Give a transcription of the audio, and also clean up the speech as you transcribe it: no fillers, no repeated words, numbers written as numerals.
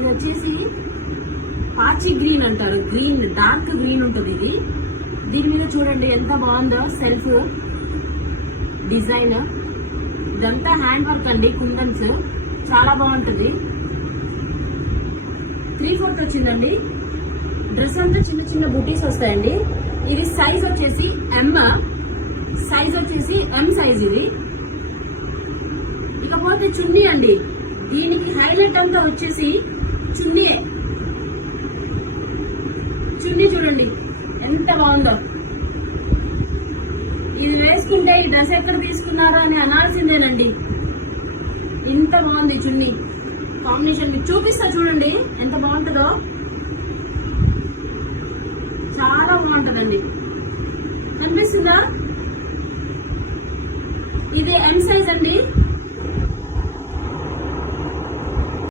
ఇది వచ్చేసి పాచి గ్రీన్ అంటారు, గ్రీన్ డార్క్ గ్రీన్ ఉంటుంది ఇది. దీని మీద చూడండి ఎంత బాగుందో సెల్ఫ్ డిజైన్. ఇదంతా హ్యాండ్ వర్క్ అండి, కుందన్స్ చాలా బాగుంటుంది. 3/4 వచ్చిందండి. డ్రెస్ అంతా చిన్న చిన్న బుటీస్ వస్తాయండి. ఇది సైజ్ వచ్చేసి ఎం సైజ్ ఇది. ఇకపోతే చున్నీ అండి, దీనికి హైలైట్ అంతా వచ్చేసి చున్నీయే. చున్నీ చూడండి ఎంత బాగుందో. ఇది వేసుకుంటే ఈ డ్రెస్ ఎక్కడ తీసుకున్నారో అని అనాల్సిందేనండి, ఇంత బాగుంది చున్నీ కాంబినేషన్. మీకు చూపిస్తా చూడండి ఎంత బాగుంటుందో, చాలా బాగుంటుందండి. కనిపిస్తుందా? ఇది ఎం సైజ్ అండి.